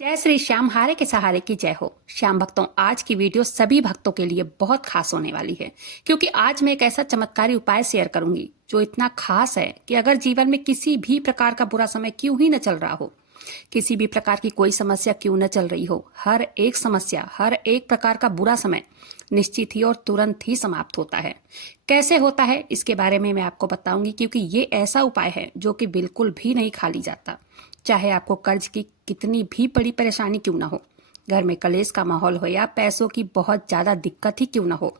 जय श्री श्याम हारे के सहारे की जय हो। श्याम भक्तों, आज की वीडियो सभी भक्तों के लिए बहुत खास होने वाली है, क्योंकि आज मैं एक ऐसा चमत्कारी उपाय शेयर करूंगी जो इतना खास है कि अगर जीवन में किसी भी प्रकार का बुरा समय क्यों ही न चल रहा हो, किसी भी प्रकार की कोई समस्या क्यों न चल रही हो, हर एक समस्या, हर एक प्रकार का बुरा समय निश्चित ही और तुरंत ही समाप्त होता है। कैसे होता है इसके बारे में मैं आपको बताऊंगी, क्योंकि ये ऐसा उपाय है जो कि बिल्कुल भी नहीं खाली जाता। चाहे आपको कर्ज की कितनी भी बड़ी परेशानी क्यों ना हो, घर में कलेश का माहौल हो या पैसों की बहुत ज्यादा दिक्कत ही क्यों ना हो,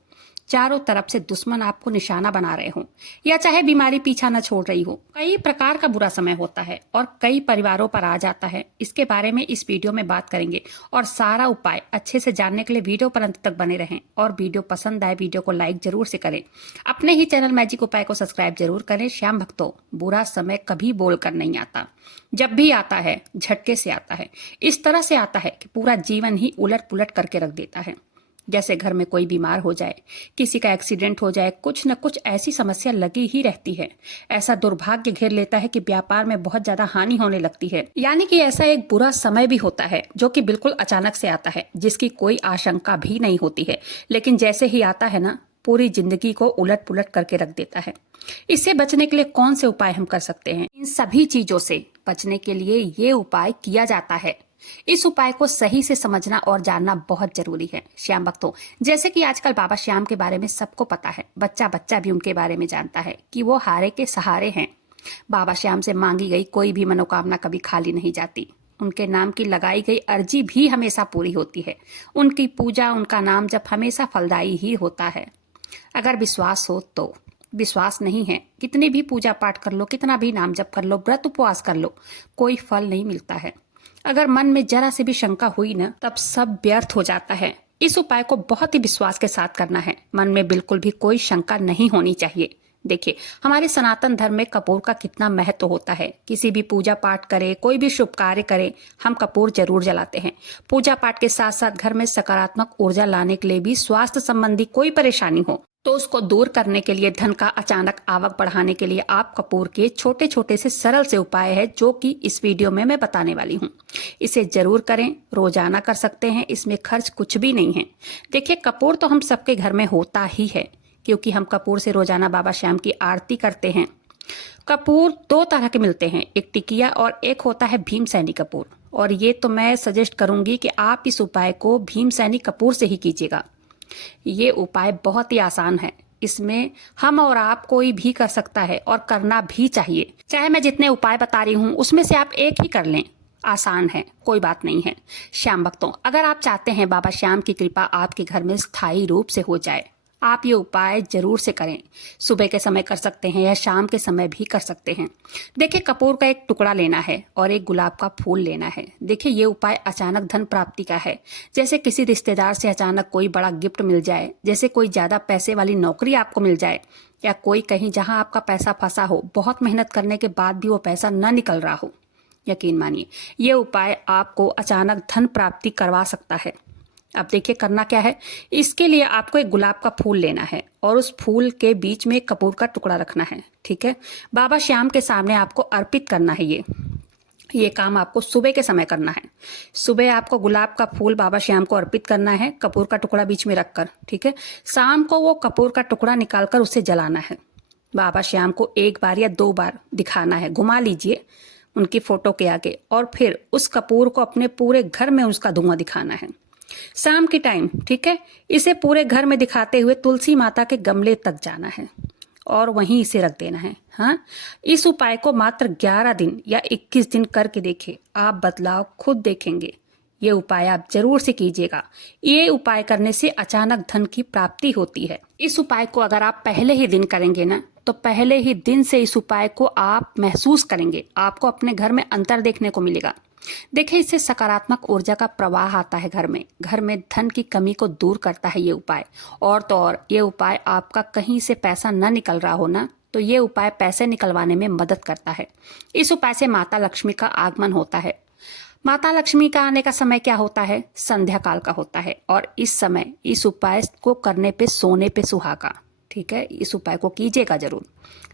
चारों तरफ से दुश्मन आपको निशाना बना रहे हो, या चाहे बीमारी पीछा न छोड़ रही हो, कई प्रकार का बुरा समय होता है और कई परिवारों पर आ जाता है। इसके बारे में इस वीडियो में बात करेंगे और सारा उपाय अच्छे से जानने के लिए वीडियो पर अंत तक बने रहें। और वीडियो पसंद आए वीडियो को लाइक जरूर से करें। अपने ही चैनल मैजिक उपाय को सब्सक्राइब जरूर करें। श्याम भक्तों, बुरा समय कभी बोलकर नहीं आता, जब भी आता है झटके से आता है। इस तरह से आता है कि पूरा जीवन ही उलट पुलट करके रख देता है। जैसे घर में कोई बीमार हो जाए, किसी का एक्सीडेंट हो जाए, कुछ न कुछ ऐसी समस्या लगी ही रहती है। ऐसा दुर्भाग्य घेर लेता है कि व्यापार में बहुत ज्यादा हानि होने लगती है। यानी कि ऐसा एक बुरा समय भी होता है जो कि बिल्कुल अचानक से आता है, जिसकी कोई आशंका भी नहीं होती है, लेकिन जैसे ही आता है ना, पूरी जिंदगी को उलट पुलट करके रख देता है। इससे बचने के लिए कौन से उपाय हम कर सकते हैं? इन सभी चीजों से बचने के लिए ये उपाय किया जाता है। इस उपाय को सही से समझना और जानना बहुत जरूरी है। श्याम भक्तों, जैसे कि आजकल बाबा श्याम के बारे में सबको पता है, बच्चा बच्चा भी उनके बारे में जानता है कि वो हारे के सहारे हैं। बाबा श्याम से मांगी गई कोई भी मनोकामना कभी खाली नहीं जाती। उनके नाम की लगाई गई अर्जी भी हमेशा पूरी होती है। उनकी पूजा, उनका नाम जप हमेशा फलदायी ही होता है, अगर विश्वास हो तो। विश्वास नहीं है, कितनी भी पूजा पाठ कर लो, कितना भी नाम जप कर लो, व्रत उपवास कर लो, कोई फल नहीं मिलता है। अगर मन में जरा से भी शंका हुई ना, तब सब व्यर्थ हो जाता है। इस उपाय को बहुत ही विश्वास के साथ करना है। मन में बिल्कुल भी कोई शंका नहीं होनी चाहिए। देखिए, हमारे सनातन धर्म में कपूर का कितना महत्व होता है। किसी भी पूजा पाठ करे, कोई भी शुभ कार्य करे, हम कपूर जरूर जलाते हैं। पूजा पाठ के साथ साथ घर में सकारात्मक ऊर्जा लाने के लिए भी, स्वास्थ्य संबंधी कोई परेशानी हो तो उसको दूर करने के लिए, धन का अचानक आवक बढ़ाने के लिए आप कपूर के छोटे छोटे से सरल से उपाय है जो कि इस वीडियो में मैं बताने वाली हूँ। इसे जरूर करें, रोजाना कर सकते हैं, इसमें खर्च कुछ भी नहीं है। देखिए, कपूर तो हम सबके घर में होता ही है, क्योंकि हम कपूर से रोजाना बाबा श्याम की आरती करते हैं। कपूर दो तरह के मिलते हैं, एक टिकिया और एक होता है भीमसैनी कपूर। और ये तो मैं सजेस्ट करूंगी कि आप इस उपाय को भीमसैनी कपूर से ही कीजिएगा। ये उपाय बहुत ही आसान है, इसमें हम और आप कोई भी कर सकता है और करना भी चाहिए। चाहे मैं जितने उपाय बता रही हूँ उसमें से आप एक ही कर लें, आसान है, कोई बात नहीं है। श्याम भक्तों, अगर आप चाहते हैं बाबा श्याम की कृपा आपके घर में स्थायी रूप से हो जाए, आप ये उपाय जरूर से करें। सुबह के समय कर सकते हैं या शाम के समय भी कर सकते हैं। देखिए, कपूर का एक टुकड़ा लेना है और एक गुलाब का फूल लेना है। देखिए, ये उपाय अचानक धन प्राप्ति का है। जैसे किसी रिश्तेदार से अचानक कोई बड़ा गिफ्ट मिल जाए, जैसे कोई ज्यादा पैसे वाली नौकरी आपको मिल जाए, या कोई कहीं जहां आपका पैसा फंसा हो, बहुत मेहनत करने के बाद भी वो पैसा न निकल रहा हो। यकीन मानिए, ये उपाय आपको अचानक धन प्राप्ति करवा सकता है। अब देखिए, करना क्या है। इसके लिए आपको एक गुलाब का फूल लेना है और उस फूल के बीच में एक कपूर का टुकड़ा रखना है। ठीक है, बाबा श्याम के सामने आपको अर्पित करना है। ये काम आपको सुबह के समय करना है। सुबह आपको गुलाब का फूल बाबा श्याम को अर्पित करना है, कपूर का टुकड़ा बीच में रखकर। ठीक है, शाम को वो कपूर का टुकड़ा निकालकर उसे जलाना है। बाबा श्याम को एक बार या दो बार दिखाना है, घुमा लीजिए उनकी फोटो के आगे, और फिर उस कपूर को अपने पूरे घर में उसका धुआं दिखाना है शाम के टाइम। ठीक है, इसे पूरे घर में दिखाते हुए तुलसी माता के गमले तक जाना है और वहीं इसे रख देना है। हाँ, इस उपाय को मात्र 11 दिन या 21 दिन करके देखें, आप बदलाव खुद देखेंगे। ये उपाय आप जरूर से कीजिएगा। ये उपाय करने से अचानक धन की प्राप्ति होती है। इस उपाय को अगर आप पहले ही दिन करेंगे ना, तो पहले ही दिन से इस उपाय को आप महसूस करेंगे, आपको अपने घर में अंतर देखने को मिलेगा। देखिए, इससे सकारात्मक ऊर्जा का प्रवाह आता है घर में धन की कमी को दूर करता है ये उपाय। और तो और, ये उपाय आपका कहीं से पैसा न निकल रहा हो ना, तो ये उपाय पैसे निकलवाने में मदद करता है। इस उपाय से माता लक्ष्मी का आगमन होता है। माता लक्ष्मी का आने का समय क्या होता है? संध्या काल का होता है। और इस समय इस उपाय को करने पे सोने पे सुहागा। ठीक है, इस उपाय को कीजिएगा जरूर।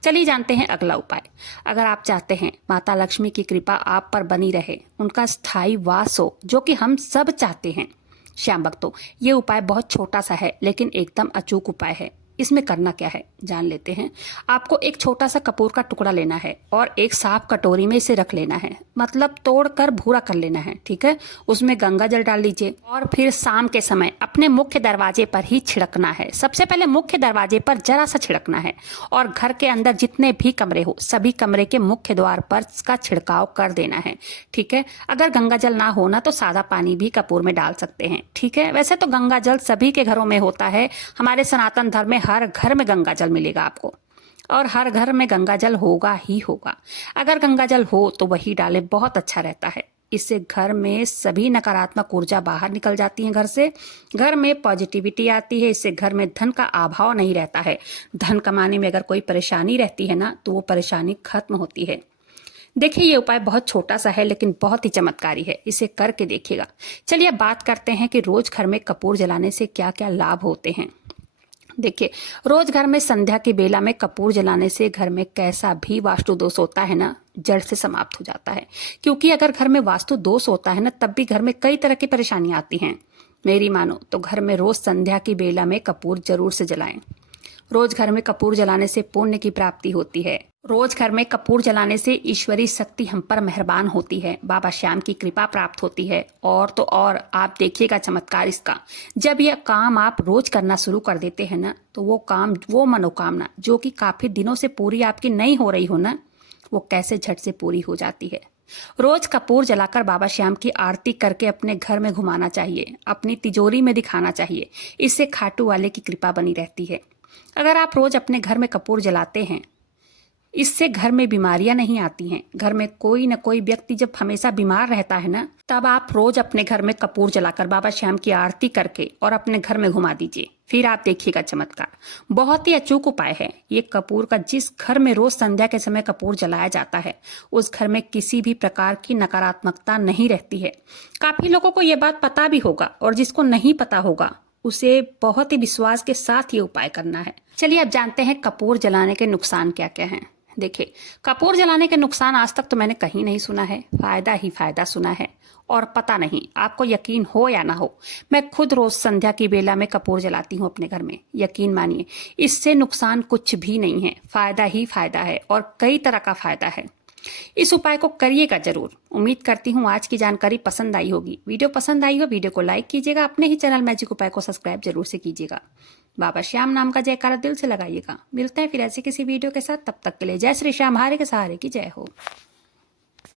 चलिए जानते हैं अगला उपाय। अगर आप चाहते हैं माता लक्ष्मी की कृपा आप पर बनी रहे, उनका स्थायी वास हो, जो कि हम सब चाहते हैं श्याम भक्तों, ये उपाय बहुत छोटा सा है लेकिन एकदम अचूक उपाय है। इसमें करना क्या है जान लेते हैं। आपको एक छोटा सा कपूर का टुकड़ा लेना है और एक साफ कटोरी में इसे रख लेना है, मतलब तोड़कर भूरा कर लेना है। ठीक है, उसमें गंगा जल डाल लीजिए और फिर शाम के समय अपने मुख्य दरवाजे पर ही छिड़कना है। सबसे पहले मुख्य दरवाजे पर जरा सा छिड़कना है और घर के अंदर जितने भी कमरे हो सभी कमरे के मुख्य द्वार पर इसका छिड़काव कर देना है। ठीक है, अगर गंगा जल ना हो ना तो सादा पानी भी कपूर में डाल सकते हैं। ठीक है, वैसे तो गंगा जल सभी के घरों में होता है, हमारे सनातन धर्म में हर घर में गंगा जल मिलेगा आपको और हर घर में गंगा जल होगा ही होगा। अगर गंगा जल हो तो वही डाले, बहुत अच्छा रहता है। इससे घर में सभी नकारात्मक ऊर्जा बाहर निकल जाती है, घर से घर में पॉजिटिविटी आती है। इससे घर में धन का अभाव नहीं रहता है। धन कमाने में अगर कोई परेशानी रहती है ना तो वो परेशानी खत्म होती है। देखिए, ये उपाय बहुत छोटा सा है लेकिन बहुत ही चमत्कारी है, इसे करके देखिएगा। चलिए अब बात करते हैं कि रोज घर में कपूर जलाने से क्या क्या लाभ होते हैं। देखिए, रोज घर में संध्या की बेला में कपूर जलाने से घर में कैसा भी वास्तु दोष होता है ना, जड़ से समाप्त हो जाता है। क्योंकि अगर घर में वास्तु दोष होता है ना तब भी घर में कई तरह की परेशानियां आती हैं। मेरी मानो तो घर में रोज संध्या की बेला में कपूर जरूर से जलाएं। रोज घर में कपूर जलाने से पुण्य की प्राप्ति होती है। रोज घर में कपूर जलाने से ईश्वरीय शक्ति हम पर मेहरबान होती है, बाबा श्याम की कृपा प्राप्त होती है। और तो और आप देखिएगा चमत्कार इसका, जब यह काम आप रोज करना शुरू कर देते हैं ना तो वो काम, वो मनोकामना जो कि काफी दिनों से पूरी आपकी नहीं हो रही हो ना, वो कैसे झट से पूरी हो जाती है। रोज कपूर जलाकर बाबा श्याम की आरती करके अपने घर में घुमाना चाहिए, अपनी तिजोरी में दिखाना चाहिए। इससे खाटू वाले की कृपा बनी रहती है। अगर आप रोज अपने घर में कपूर जलाते हैं, इससे घर में बीमारियां नहीं आती हैं। घर में कोई न कोई व्यक्ति जब हमेशा बीमार रहता है ना, तब आप रोज अपने घर में कपूर जलाकर बाबा श्याम की आरती करके और अपने घर में घुमा दीजिए, फिर आप देखिएगा चमत्कार। बहुत ही अचूक उपाय है ये कपूर का। जिस घर में रोज संध्या के समय कपूर जलाया जाता है उस घर में किसी भी प्रकार की नकारात्मकता नहीं रहती है। काफी लोगों को ये बात पता भी होगा और जिसको नहीं पता होगा उसे बहुत ही विश्वास के साथ ये उपाय करना है। चलिए अब जानते हैं कपूर जलाने के नुकसान क्या क्या हैं। देखिए, कपूर जलाने के नुकसान आज तक तो मैंने कहीं नहीं सुना है, फायदा ही फायदा सुना है। और पता नहीं आपको यकीन हो या ना हो, मैं खुद रोज संध्या की बेला में कपूर जलाती हूँ अपने घर में। यकीन मानिए इससे नुकसान कुछ भी नहीं है, फायदा ही फायदा है और कई तरह का फायदा है। इस उपाय को करिएगा जरूर। उम्मीद करती हूँ आज की जानकारी पसंद आई होगी। वीडियो पसंद आई हो वीडियो को लाइक कीजिएगा, अपने ही चैनल मैजिक उपाय को सब्सक्राइब जरूर से कीजिएगा। बाबा श्याम नाम का जयकारा दिल से लगाइएगा। मिलते हैं फिर ऐसे किसी वीडियो के साथ, तब तक के लिए जय श्री श्याम, हारे के सहारे की जय हो।